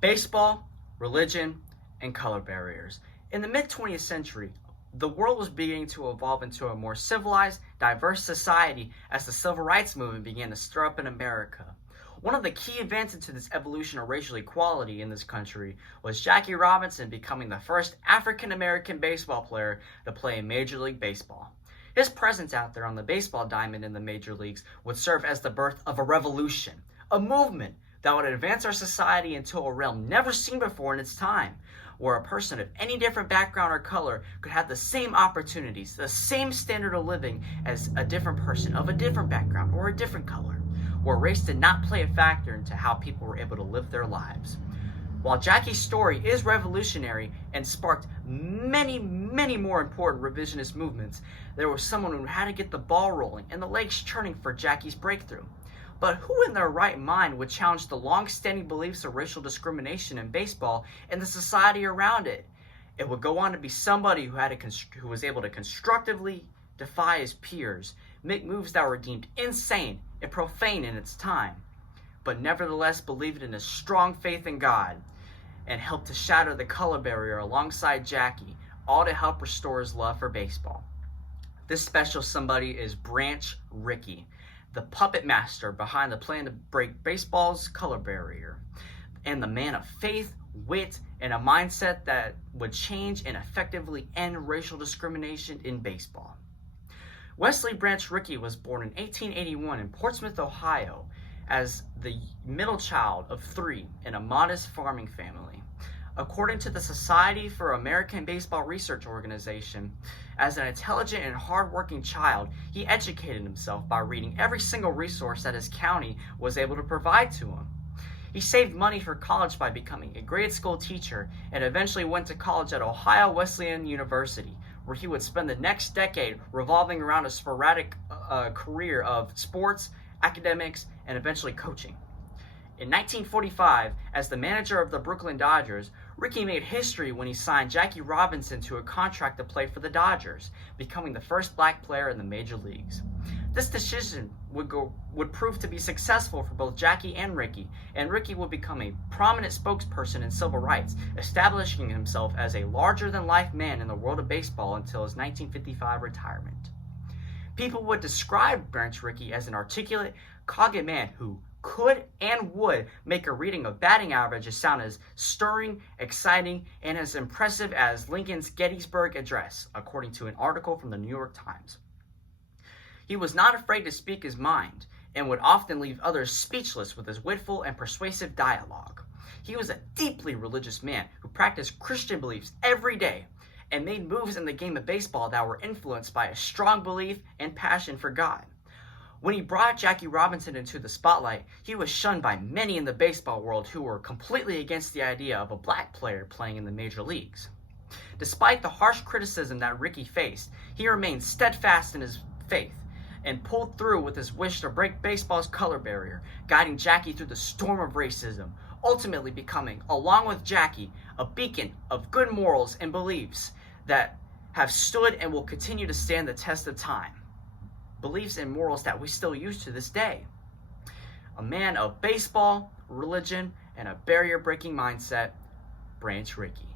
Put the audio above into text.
Baseball, religion, and color barriers. In the mid-20th century, the world was beginning to evolve into a more civilized, diverse society as the civil rights movement began to stir up in America. One of the key events into this evolution of racial equality in this country was Jackie Robinson becoming the first African-American baseball player to play in Major League Baseball. His presence out there on the baseball diamond in the major leagues would serve as the birth of a revolution, a movement that would advance our society into a realm never seen before in its time, where a person of any different background or color could have the same opportunities, the same standard of living as a different person of a different background or a different color, where race did not play a factor into how people were able to live their lives. While Jackie's story is revolutionary and sparked many more important revisionist movements, there was someone who had to get the ball rolling and the legs churning for Jackie's breakthrough. But who in their right mind would challenge the long-standing beliefs of racial discrimination in baseball and the society around it? It would go on to be somebody who was able to constructively defy his peers, make moves that were deemed insane and profane in its time, but nevertheless believed in a strong faith in God, and helped to shatter the color barrier alongside Jackie, all to help restore his love for baseball. This special somebody is Branch Rickey, the puppet master behind the plan to break baseball's color barrier, and the man of faith, wit, and a mindset that would change and effectively end racial discrimination in baseball. Wesley Branch Rickey was born in 1881 in Portsmouth, Ohio, as the middle child of three in a modest farming family. According to the Society for American Baseball Research Organization, as an intelligent and hardworking child, he educated himself by reading every single resource that his county was able to provide to him. He saved money for college by becoming a grade school teacher and eventually went to college at Ohio Wesleyan University, where he would spend the next decade revolving around a sporadic career of sports, academics, and eventually coaching. In 1945, as the manager of the Brooklyn Dodgers, Rickey made history when he signed Jackie Robinson to a contract to play for the Dodgers, becoming the first black player in the major leagues. This decision would prove to be successful for both Jackie and Rickey would become a prominent spokesperson in civil rights, establishing himself as a larger-than-life man in the world of baseball until his 1955 retirement. People would describe Branch Rickey as an articulate, cognate man who could and would make a reading of batting averages sound as stirring, exciting, and as impressive as Lincoln's Gettysburg Address, according to an article from the New York Times. He was not afraid to speak his mind, and would often leave others speechless with his witful and persuasive dialogue. He was a deeply religious man who practiced Christian beliefs every day, and made moves in the game of baseball that were influenced by a strong belief and passion for God. When he brought Jackie Robinson into the spotlight, he was shunned by many in the baseball world who were completely against the idea of a black player playing in the major leagues. Despite the harsh criticism that Rickey faced, he remained steadfast in his faith and pulled through with his wish to break baseball's color barrier, guiding Jackie through the storm of racism, ultimately becoming, along with Jackie, a beacon of good morals and beliefs that have stood and will continue to stand the test of time. Beliefs and morals that we still use to this day. A man of baseball, religion, and a barrier-breaking mindset, Branch Rickey.